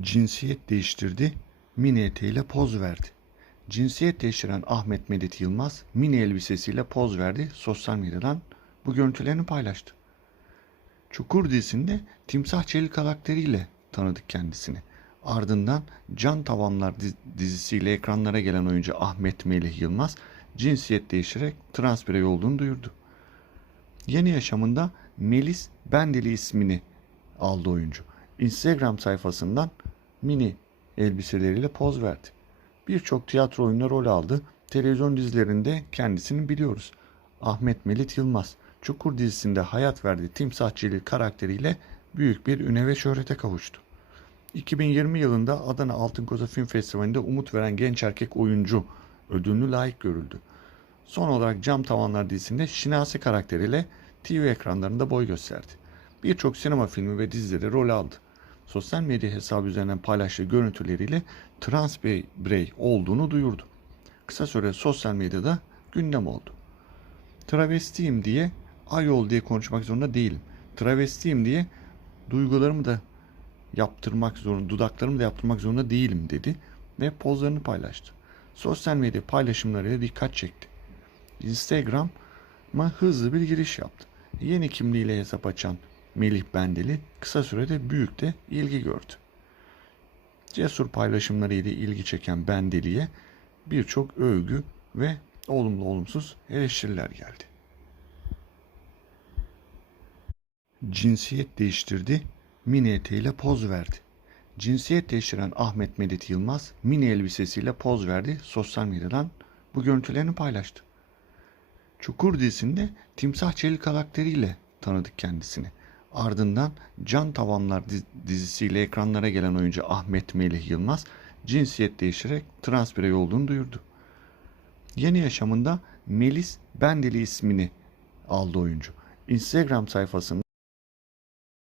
Cinsiyet değiştirdi, mini eteğiyle poz verdi. Cinsiyet değiştiren Ahmet Medet Yılmaz mini elbisesiyle poz verdi. Sosyal medyadan bu görüntülerini paylaştı. Çukur dizisinde Timsah Çelik karakteriyle tanıdık kendisini. Ardından Can Tavanlar diz- dizisiyle ekranlara gelen oyuncu Ahmet Melih Yılmaz cinsiyet değiştirerek trans birey olduğunu duyurdu. Yeni yaşamında Melis Bendeli ismini aldı oyuncu. Instagram sayfasından mini elbiseleriyle poz verdi. Birçok tiyatro oyununda rol aldı. Televizyon dizilerinde kendisini biliyoruz. Ahmet Melit Yılmaz, Çukur dizisinde hayat verdiği timsahçılığı karakteriyle büyük bir üne ve şöhrete kavuştu. 2020 yılında Adana Altın Koza Film Festivali'nde umut veren genç erkek oyuncu ödülünü layık görüldü. Son olarak Cam Tavanlar dizisinde Şinasi karakteriyle TV ekranlarında boy gösterdi. Birçok sinema filmi ve dizilerde rol aldı. Sosyal medya hesabı üzerinden paylaştığı görüntüleriyle trans bir birey olduğunu duyurdu. Kısa süre sosyal medyada gündem oldu. Travestiyim diye ayol diye konuşmak zorunda değilim. Travestiyim diye duygularımı da yaptırmak zorunda, dudaklarımı da yaptırmak zorunda değilim dedi ve pozlarını paylaştı. Sosyal medya paylaşımlarıyla dikkat çekti. Instagram'a hızlı bir giriş yaptı. Yeni kimliğiyle hesap açan Melih Bendeli kısa sürede büyük de ilgi gördü. Cesur paylaşımlarıyla ilgi çeken Bendeli'ye birçok övgü ve olumlu olumsuz eleştiriler geldi. Cinsiyet değiştirdi, mini eteğiyle poz verdi. Cinsiyet değiştiren Ahmet Medet Yılmaz mini elbisesiyle poz verdi. Sosyal medyadan bu görüntülerini paylaştı. Çukur dizisinde Timsah Çelik karakteriyle tanıdık kendisini. Ardından Can Tavanlar diz- dizisiyle ekranlara gelen oyuncu Ahmet Melih Yılmaz cinsiyet değiştirerek trans birey olduğunu duyurdu. Yeni yaşamında Melis Bendeli ismini aldı oyuncu. Instagram sayfasından